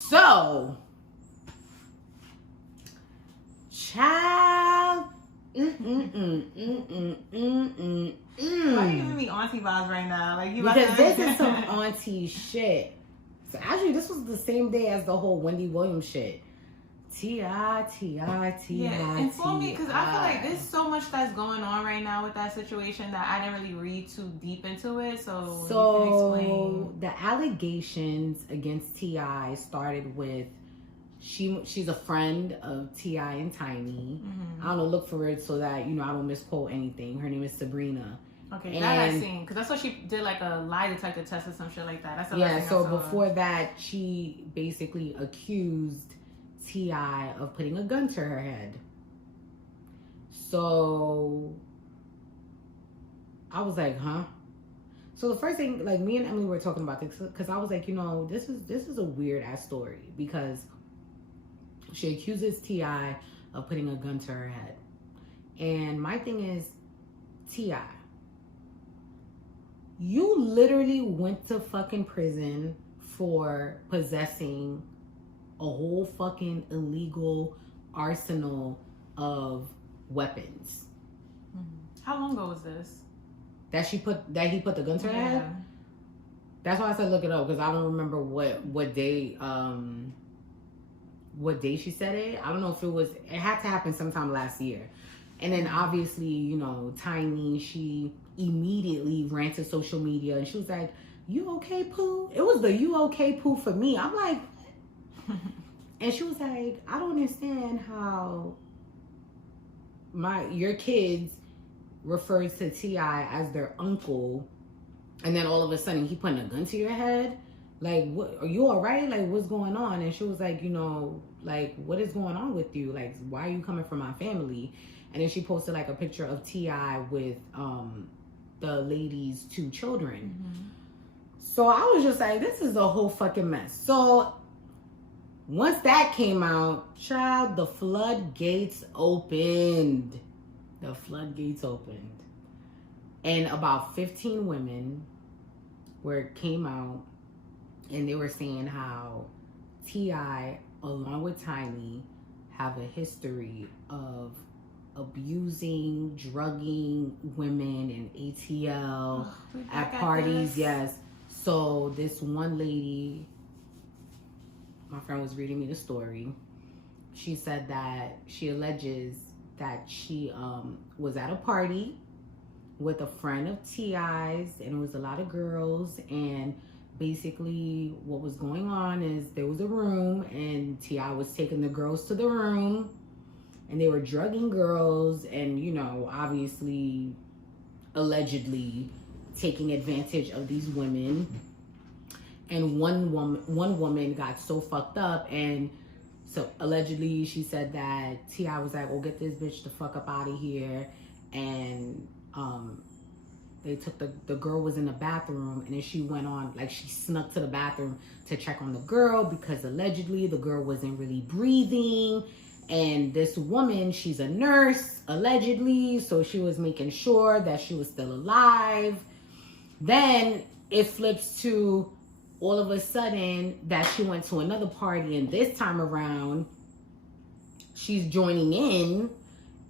So, child. Why are you giving me auntie vibes right now? Like you Because this is some auntie shit. So actually, this was the same day as the whole Wendy Williams shit. Yeah, inform me, because I feel like there's so much that's going on right now with that situation that I didn't really read too deep into it. So you can explain. The allegations against T.I. started with she's a friend of T.I. and Tiny. Mm-hmm. I don't know, look for it so that I don't misquote anything. Her name is Sabrina. Okay, that I've seen, because that's what she did, like a lie detector test or some shit like that. That's the last thing I so saw. Before that, she basically accused T.I. of putting a gun to her head. So I was like, huh? So the first thing, like, me and Emily were talking about this, because I was like, this is a weird ass story, because she accuses T.I. of putting a gun to her head. And my thing is, T.I., you literally went to fucking prison for possessing a whole fucking illegal arsenal of weapons. Mm-hmm. How long ago was this? That he put the gun to her head? That's why I said look it up, because I don't remember what day she said it. I don't know if it had to happen sometime last year. And then obviously, Tiny, she immediately ran to social media and she was like, "You okay, Pooh?" It was the "you okay, Pooh" for me. I'm like, and she was like, "I don't understand how your kids refers to T.I. as their uncle, and then all of a sudden he putting a gun to your head. Like, what, are you all right? Like, what's going on?" And she was like, like, what is going on with you? Like, why are you coming from my family? And then she posted like a picture of T.I. with the lady's 2 children. Mm-hmm. So I was just like, this is a whole fucking mess. So once that came out, child, the floodgates opened. And about 15 women came out, and they were saying how T.I., along with Tiny, have a history of abusing, drugging women in ATL at parties. Yes. So this one lady, my friend was reading me the story. She said that she alleges that she was at a party with a friend of T.I.'s, and it was a lot of girls, and basically what was going on is there was a room, and T.I. was taking the girls to the room, and they were drugging girls, and obviously allegedly taking advantage of these women. And one woman got so fucked up, and so allegedly she said that T.I. was like, "Well, get this bitch the fuck up out of here." And they took the girl was in the bathroom, and then she went on, like, she snuck to the bathroom to check on the girl, because allegedly the girl wasn't really breathing. And this woman, she's a nurse, allegedly, so she was making sure that she was still alive. Then it flips to all of a sudden that she went to another party, and this time around she's joining in,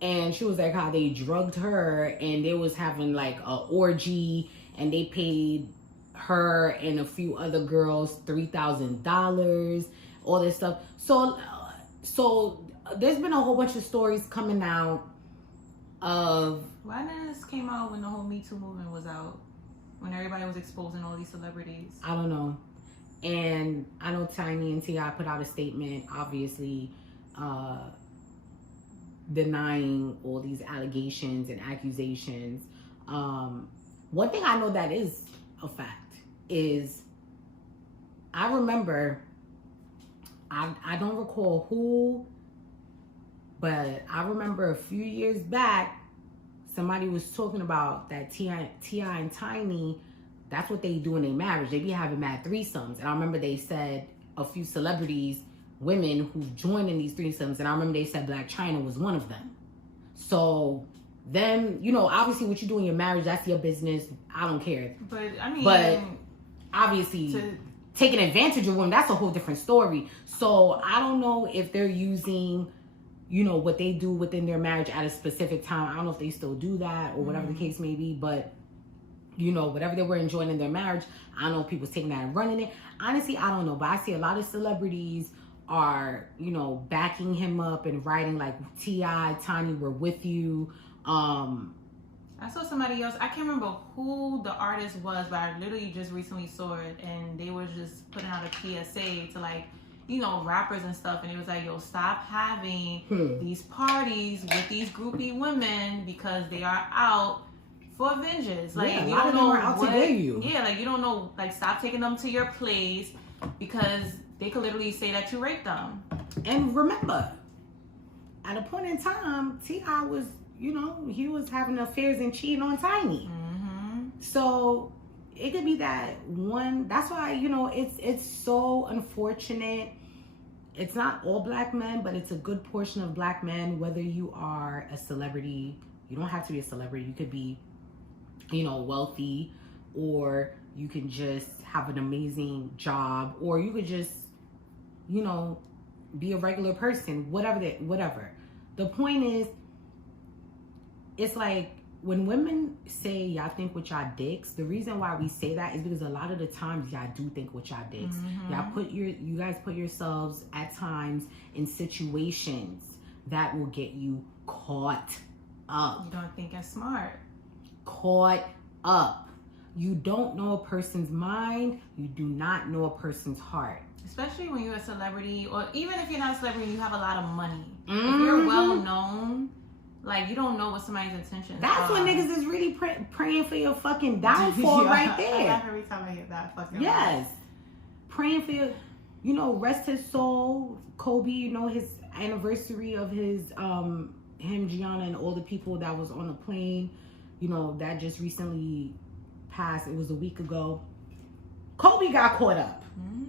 and she was like how they drugged her, and they was having like a orgy, and they paid her and a few other girls $3,000, all this stuff. So there's been a whole bunch of stories coming out of... Why didn't this came out when the whole Me Too movement was out? When everybody was exposing all these celebrities? I don't know. And I know Tiny and T.I. put out a statement, obviously, denying all these allegations and accusations. One thing I know that is a fact is, I remember, I don't recall who, but I remember a few years back, somebody was talking about that T.I. and Tiny, that's what they do in their marriage. They be having mad threesomes. And I remember they said a few celebrities, women who joined in these threesomes, and I remember they said Black China was one of them. So them, obviously what you do in your marriage, that's your business. I don't care. But I mean, but obviously taking advantage of women, that's a whole different story. So I don't know if they're using, you know, what they do within their marriage at a specific time. I don't know if they still do that or whatever the case may be, but you know, whatever they were enjoying in their marriage, I don't know if people's taking that and running it. Honestly, I don't know, but I see a lot of celebrities are, you know, backing him up and writing like T.I., Tiny, we're with you. I saw somebody else, I can't remember who the artist was, but I literally just recently saw it, and they were just putting out a PSA to like, you know, rappers and stuff, and it was like, yo, stop having these parties with these groupie women because they are out for vengeance. Like, yeah, you don't know out to get you. Yeah, like, you don't know, like, stop taking them to your place because they could literally say that you raped them. And remember, at a point in time, T.I. was, you know, he was having affairs and cheating on Tiny. So it could be that one. That's why, you know, it's so unfortunate. It's not all black men, but it's a good portion of black men. Whether you are a celebrity, you don't have to be a celebrity. You could be, you know, wealthy, or you can just have an amazing job, or you could just, you know, be a regular person. Whatever. The point is, it's like when women say y'all think with y'all dicks, the reason why we say that is because a lot of the times y'all do think with y'all dicks. You guys put yourselves at times in situations that will get you caught up. You don't think it's smart. Caught up. You don't know a person's mind. You do not know a person's heart. Especially when you're a celebrity, or even if you're not a celebrity and you have a lot of money. If you're well known, like, you don't know what somebody's intentions That's are. when niggas is really praying for your fucking downfall right there. I laugh every time I hear that fucking Yes. Praying for your, you know, rest his soul. Kobe, you know, his anniversary of his, him, Gianna, and all the people that was on the plane, you know, that just recently passed. It was a week ago. Kobe got caught up.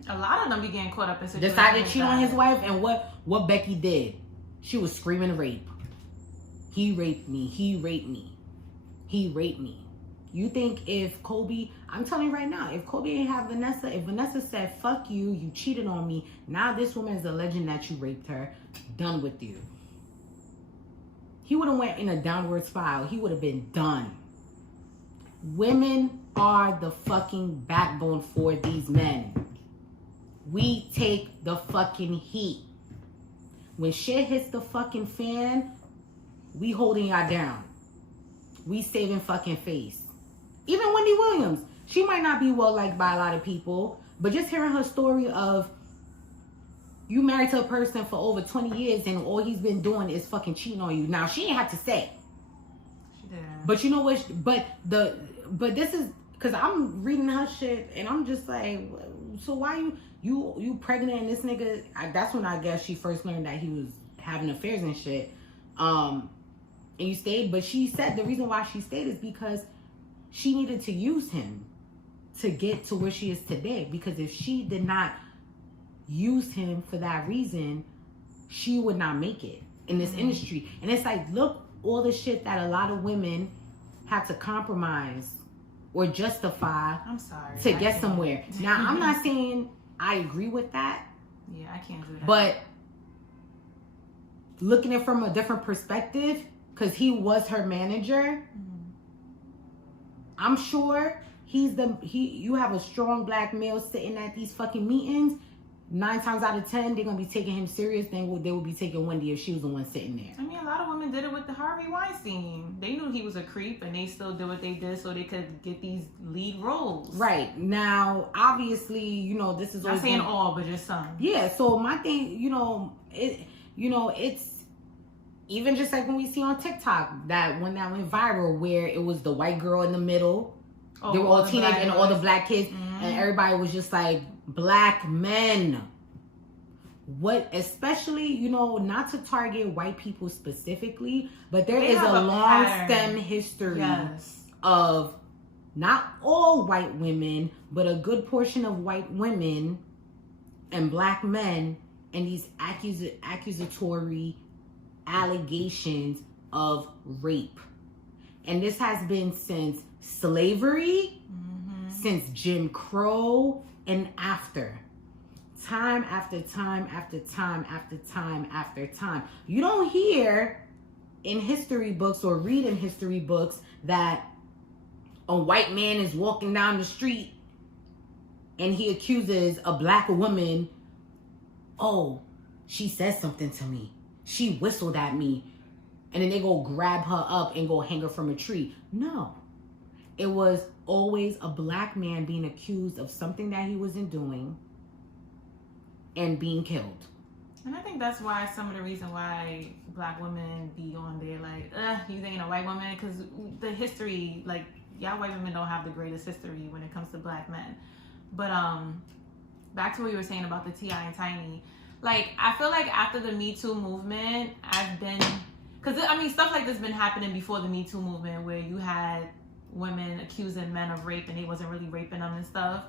A lot of them be getting caught up in situations. Decided to cheat on his wife, and what Becky did, she was screaming rape. He raped me. He raped me. He raped me. You think if Kobe, I'm telling you right now, if Kobe ain't have Vanessa, if Vanessa said, fuck you, you cheated on me, now this woman is alleging that you raped her, done with you. He would have went in a downward spiral. He would have been done. Women are the fucking backbone for these men. We take the fucking heat. When shit hits the fucking fan, we holding y'all down. We saving fucking face. Even Wendy Williams, she might not be well liked by a lot of people, but just hearing her story of you married to a person for over 20 years and all he's been doing is fucking cheating on you. Now, she ain't have to say. She did. But you know what? But this is, because I'm reading her shit and I'm just like, so why you pregnant and this nigga, that's when I guess she first learned that he was having affairs and shit. And you stayed, but she said the reason why she stayed is because she needed to use him to get to where she is today. Because if she did not use him for that reason, she would not make it in this industry. And it's like, look, all the shit that a lot of women have to compromise or justify to get somewhere. Now, I'm not saying I agree with that. Yeah, I can't do that. But looking at it from a different perspective, because he was her manager, I'm sure you have a strong black male sitting at these fucking meetings. 9 times out of 10, they're gonna be taking him serious. They would be taking Wendy if she was the one sitting there. I mean, a lot of women did it with the Harvey Weinstein. They knew he was a creep, and they still did what they did so they could get these lead roles. Right now, obviously, you know, this is not saying all, but just some. Yeah. So my thing, it's even just like when we see on TikTok that one that went viral where it was the white girl in the middle. They were all teenage and all the black kids, and everybody was just like, black men. What, especially, you know, not to target white people specifically, but there is a long stem history of not all white women, but a good portion of white women and black men and these accusatory allegations of rape. And this has been since slavery, since Jim Crow, and after. Time after time after time after time after time. You don't hear in history books or read in history books that a white man is walking down the street and he accuses a black woman, oh, she said something to me. She whistled at me. And then they go grab her up and go hang her from a tree. No. It was always a black man being accused of something that he wasn't doing and being killed. And I think that's why some of the reason why black women be on there like, you ain't a white woman, because the history, like, y'all white women don't have the greatest history when it comes to black men. But back to what you were saying about the T.I. and Tiny. Like, I feel like after the Me Too movement, I've been, because I mean, stuff like this been happening before the Me Too movement, where you had women accusing men of rape and they wasn't really raping them and stuff.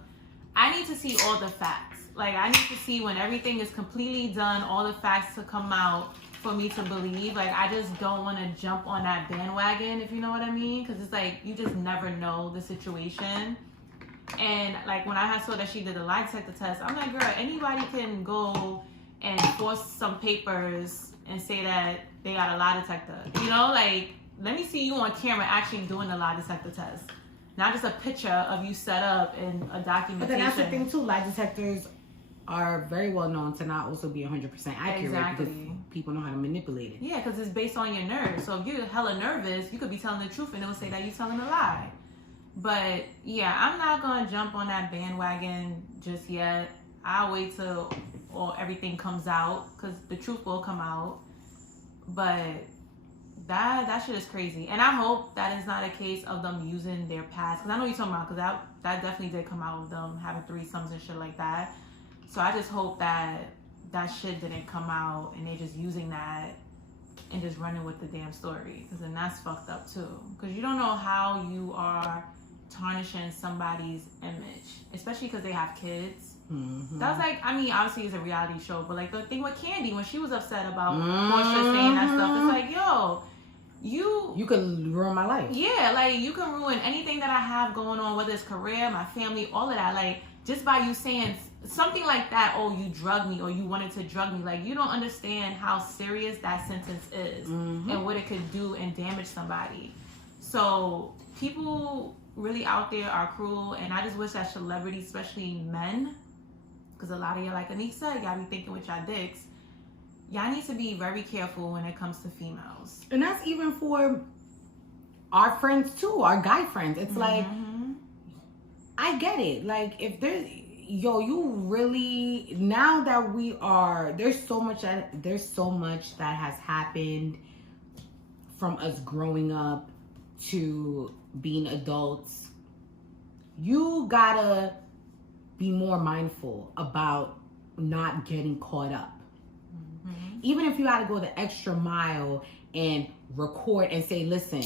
I need to see all the facts. Like, I need to see when everything is completely done, all the facts to come out for me to believe. Like, I just don't want to jump on that bandwagon, if you know what I mean. Because it's like, you just never know the situation. And, like, when I saw that she did a lie detector test, I'm like, girl, anybody can go and force some papers and say that they got a lie detector. You know, like, let me see you on camera actually doing the lie detector test. Not just a picture of you set up in a documentation. But then that's the thing too. Lie detectors are very well known to not also be 100% accurate. Exactly. Because people know how to manipulate it. Yeah, because it's based on your nerves. So if you're hella nervous, you could be telling the truth and they'll say that you're telling a lie. But yeah, I'm not going to jump on that bandwagon just yet. I'll wait till everything comes out, because the truth will come out. But that shit is crazy. And I hope that is not a case of them using their past. Because I know you're talking about, because that definitely did come out of them having threesomes and shit like that. So I just hope that shit didn't come out and they just using that and just running with the damn story. Because then that's fucked up too. Because you don't know how you are tarnishing somebody's image. Especially because they have kids. Mm-hmm. That was like, I mean, obviously it's a reality show. But like the thing with Candy, when she was upset about Portia saying that stuff, it's like, yo, you could ruin my life. Yeah, like you can ruin anything that I have going on, whether it's career, my family, all of that. Like, just by you saying something like that, oh, you drugged me or you wanted to drug me. Like, you don't understand how serious that sentence is and what it could do and damage somebody. So people really out there are cruel, and I just wish that celebrities, especially men, because a lot of you, like Anik said, y'all be thinking with y'all dicks. Y'all need to be very careful when it comes to females. And that's even for our friends too, our guy friends. It's like, I get it. Like, if there's, you really, now that there's so much that has happened from us growing up to being adults. You gotta be more mindful about not getting caught up. Even if you gotta go the extra mile and record and say, listen,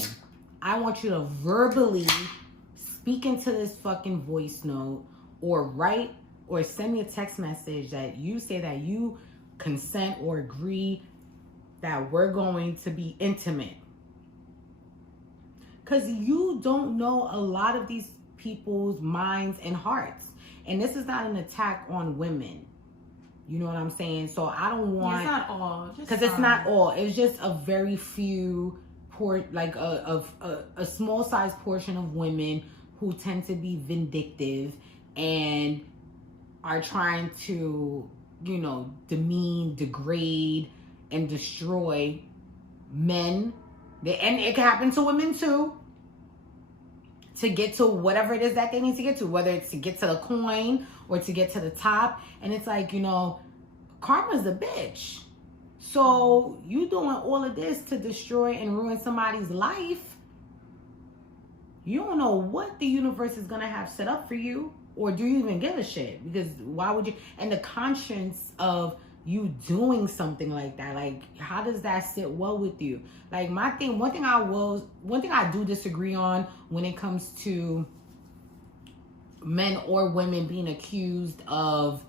I want you to verbally speak into this fucking voice note or write or send me a text message that you say that you consent or agree that we're going to be intimate. Because you don't know a lot of these people's minds and hearts. And this is not an attack on women. You know what I'm saying? So I don't want... It's not all. Because it's not all. It's just a very few, a small size portion of women who tend to be vindictive and are trying to, demean, degrade, and destroy men. And it can happen to women too. To get to whatever it is that they need to get to, whether it's to get to the coin or to get to the top. And it's like, karma's a bitch. So you doing all of this to destroy and ruin somebody's life. You don't know what the universe is going to have set up for you, or do you even give a shit? Because why would you? And the conscience of you doing something like that, like, how does that sit well with you? Like, one thing I do disagree on when it comes to men or women being accused of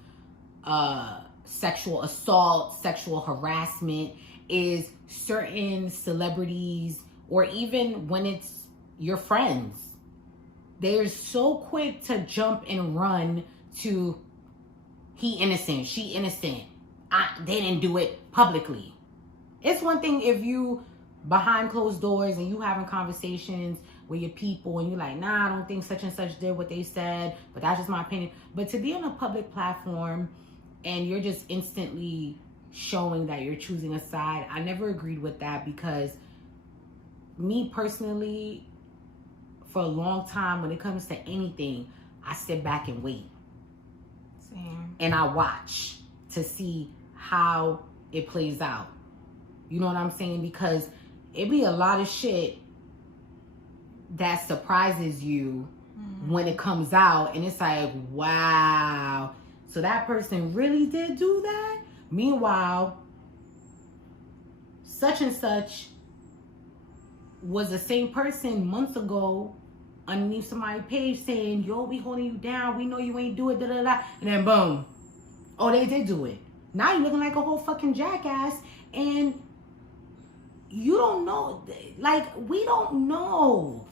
sexual assault, sexual harassment, is certain celebrities, or even when it's your friends, they're so quick to jump and run to he innocent, she innocent. They didn't do it publicly. It's one thing if you behind closed doors and you having conversations with your people and you're like, nah, I don't think such and such did what they said, but that's just my opinion. But to be on a public platform and you're just instantly showing that you're choosing a side, I never agreed with that, because me personally, for a long time, when it comes to anything, I sit back and wait. Same. And I watch to see how it plays out. You know what I'm saying? Because it be a lot of shit that surprises you when it comes out, and it's like, wow, so that person really did do that? Meanwhile, such and such was the same person months ago underneath somebody's page saying, yo, we holding you down, we know you ain't do it, da da da, and then boom, oh, they did do it. Now you're looking like a whole fucking jackass, and you don't know, like, we don't know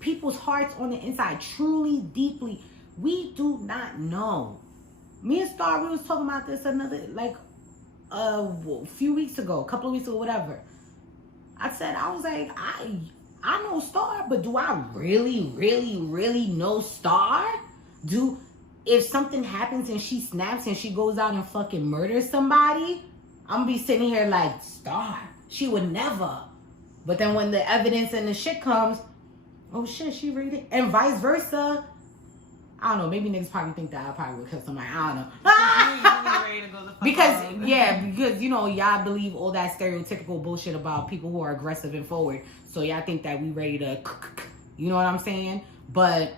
people's hearts on the inside, truly, deeply. We do not know. Me and Star, we was talking about this a few weeks ago, a couple of weeks ago, whatever. I was like, I know Star, but do I really, really, really know Star? If something happens and she snaps and she goes out and fucking murders somebody, I'm gonna be sitting here like, Star, she would never. But then when the evidence and the shit comes, oh shit, she read it. And vice versa. I don't know, maybe niggas probably think that I probably would kill somebody. I don't know. Ready to go the fuck because, you know, y'all believe all that stereotypical bullshit about people who are aggressive and forward. So y'all think that we ready to, you know what I'm saying? But,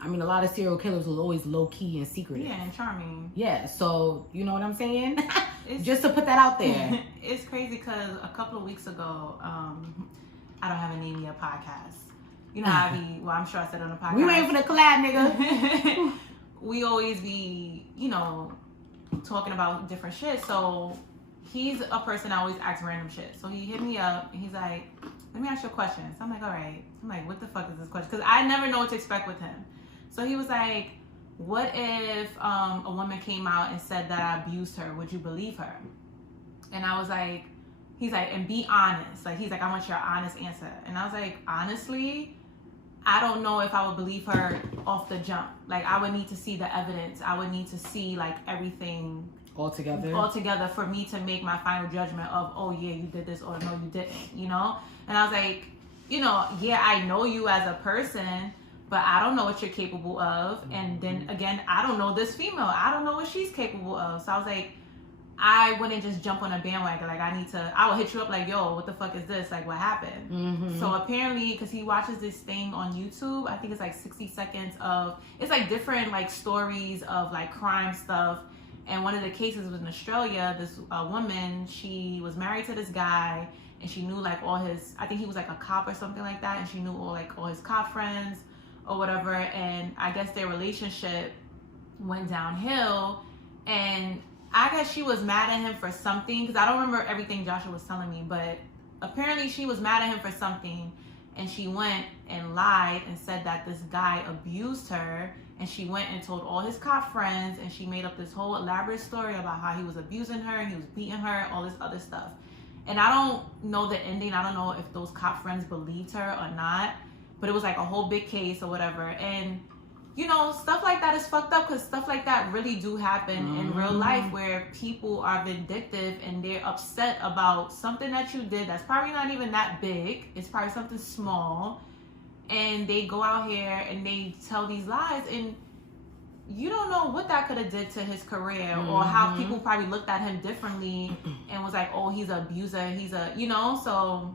I mean, a lot of serial killers was always low-key and secretive. Yeah, and charming. Yeah, so, you know what I'm saying? Just to put that out there. It's crazy because a couple of weeks ago, I don't have a name yet podcast. You know how I'm sure I said on the podcast. We waiting for the collab, nigga. We always be, you know, talking about different shit. So he's a person that always asks random shit. So he hit me up and he's like, let me ask you a question. So I'm like, all right. I'm like, what the fuck is this question? Because I never know what to expect with him. So he was like, what if a woman came out and said that I abused her? Would you believe her? And I was like, he's like, and be honest. Like, he's like, I want your honest answer. And I was like, honestly, I don't know if I would believe her off the jump. Like, I would need to see the evidence. I would need to see, like, everything all together for me to make my final judgment of, oh, yeah, you did this, or no, you didn't, you know? And I was like, you know, yeah, I know you as a person, but I don't know what you're capable of. And then, again, I don't know this female. I don't know what she's capable of. So I was like, I wouldn't just jump on a bandwagon. Like, I would hit you up like, yo, what the fuck is this? Like, what happened? Mm-hmm. So apparently, because he watches this thing on YouTube, I think it's like 60 seconds of, it's like different like stories of like crime stuff. And one of the cases was in Australia. This woman, she was married to this guy, and she knew like all his, I think he was like a cop or something like that. And she knew all his cop friends or whatever. And I guess their relationship went downhill, and I guess she was mad at him for something, because I don't remember everything Joshua was telling me, but apparently she was mad at him for something, and she went and lied and said that this guy abused her, and she went and told all his cop friends, and she made up this whole elaborate story about how he was abusing her, he was beating her, all this other stuff. And I don't know the ending. I don't know if those cop friends believed her or not, but it was like a whole big case or whatever. And you know, stuff like that is fucked up, because stuff like that really do happen in real life, where people are vindictive and they're upset about something that you did that's probably not even that big. It's probably something small. And they go out here and they tell these lies, and you don't know what that could have did to his career, or how people probably looked at him differently and was like, oh, he's an abuser, you know, so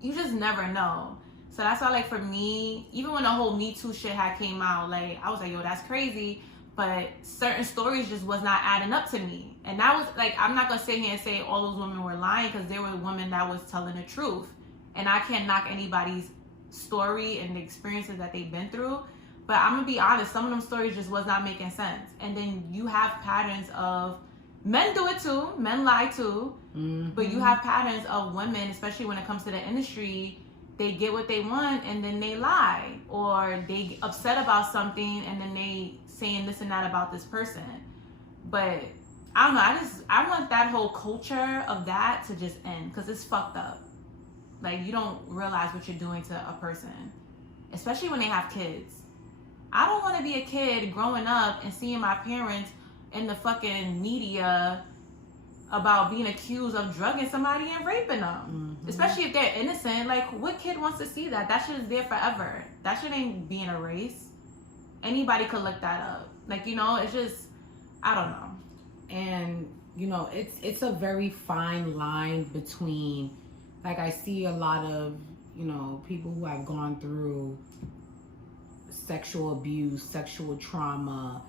you just never know. So that's why, like, for me, even when the whole Me Too shit had came out, like, I was like, yo, that's crazy. But certain stories just was not adding up to me. And that was, like, I'm not going to sit here and say all those women were lying, because there were women that was telling the truth. And I can't knock anybody's story and the experiences that they've been through. But I'm going to be honest, some of them stories just was not making sense. And then you have patterns of, men do it too, men lie too. But you have patterns of women, especially when it comes to the industry, they get what they want and then they lie, or they get upset about something and then they saying this and that about this person. But I don't know, I want that whole culture of that to just end, because it's fucked up. Like, you don't realize what you're doing to a person, especially when they have kids. I don't want to be a kid growing up and seeing my parents in the fucking media about being accused of drugging somebody and raping them. Mm-hmm. Especially if they're innocent. Like, what kid wants to see that? That shit is there forever. That shit ain't being erased. Anybody could look that up. Like, you know, it's just, I don't know. And, you know, it's a very fine line between, like, I see a lot of, you know, people who have gone through sexual abuse, sexual trauma,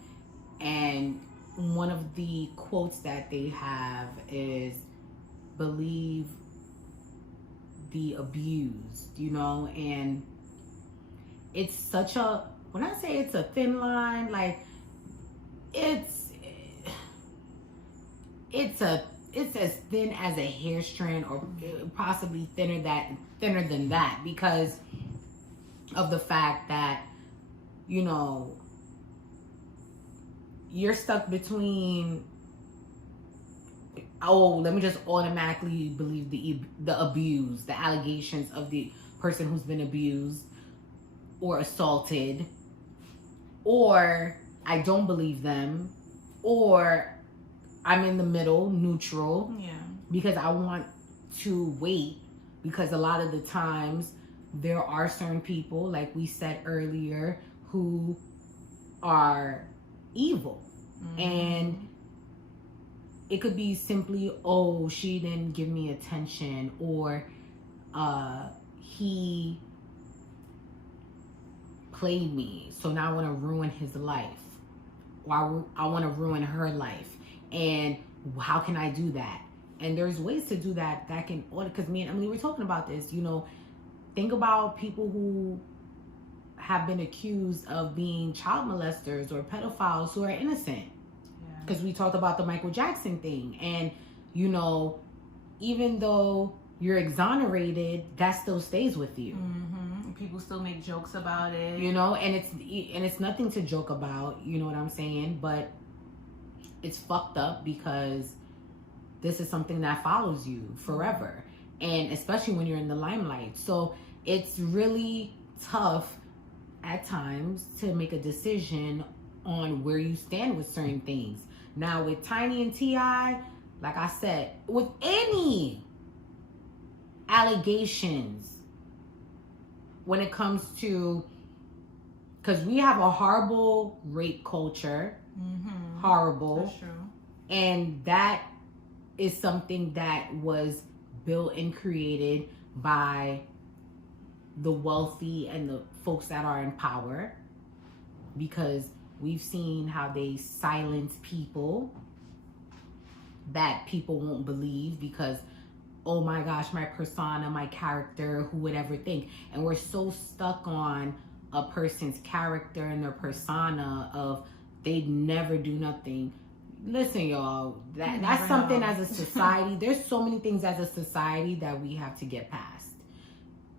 and one of the quotes that they have is, believe the abused, you know. And it's such a, when I say it's a thin line, like, it's as thin as a hair strand, or possibly thinner than that, because of the fact that, you know, you're stuck between, oh, let me just automatically believe the abuse, the allegations of the person who's been abused or assaulted, or I don't believe them, or I'm in the middle, neutral, because I want to wait, because a lot of the times there are certain people, like we said earlier, who are evil. Mm-hmm. And it could be simply, oh, she didn't give me attention, or he played me, so now I want to ruin his life, or I want to ruin her life, and how can I do that? And there's ways to do that can, because me and Emily were talking about this, you know. Think about people who have been accused of being child molesters or pedophiles who are innocent. Because we talked about the Michael Jackson thing. And, you know, even though you're exonerated, that still stays with you. Mm-hmm. People still make jokes about it. You know, and it's nothing to joke about, you know what I'm saying? But it's fucked up, because this is something that follows you forever. And especially when you're in the limelight. So it's really tough at times to make a decision on where you stand with certain things. Now with Tiny and T.I., like I said, with any allegations when it comes to, because we have a horrible rape culture. Mm-hmm. Horrible. That's true. And that is something that was built and created by the wealthy and the folks that are in power, because we've seen how they silence people that people won't believe, because, oh my gosh, my persona, my character, who would ever think? And we're so stuck on a person's character and their persona of they'd never do nothing. Listen, y'all, that's something as a society. There's so many things as a society that we have to get past.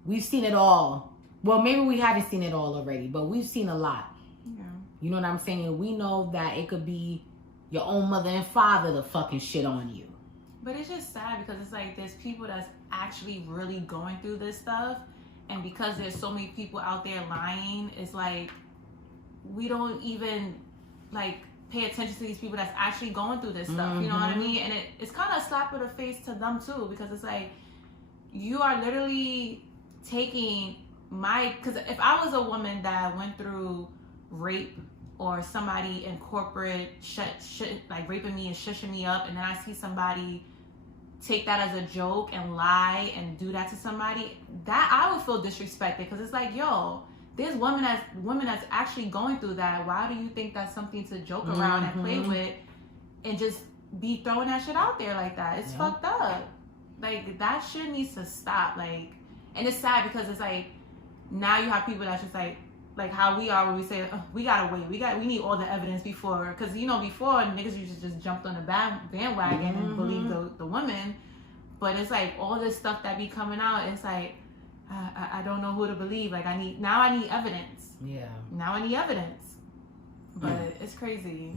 We've seen it all. Well, maybe we haven't seen it all already, but we've seen a lot. Yeah. You know what I'm saying? We know that it could be your own mother and father to fucking shit on you. But it's just sad, because it's like there's people that's actually really going through this stuff, and because there's so many people out there lying, it's like we don't even like pay attention to these people that's actually going through this stuff. Mm-hmm. You know what I mean? And it's kind of a slap in the face to them too, because it's like you are literally taking because if I was a woman that went through rape, or somebody in corporate like raping me and shushing me up, and then I see somebody take that as a joke and lie and do that to somebody, that I would feel disrespected, because it's like, yo, there's women that's actually going through that. Why do you think that's something to joke around and play with, and just be throwing that shit out there like that? It's fucked up. Like, that shit needs to stop. Like, and it's sad, because it's like now you have people that's just like how we are, where we say, oh, we gotta wait, we need all the evidence before, because you know, before niggas used to just jumped on the bandwagon and believe the woman. But it's like all this stuff that be coming out, it's like I don't know who to believe. Like I need evidence. Yeah. Now I need evidence. But it's crazy.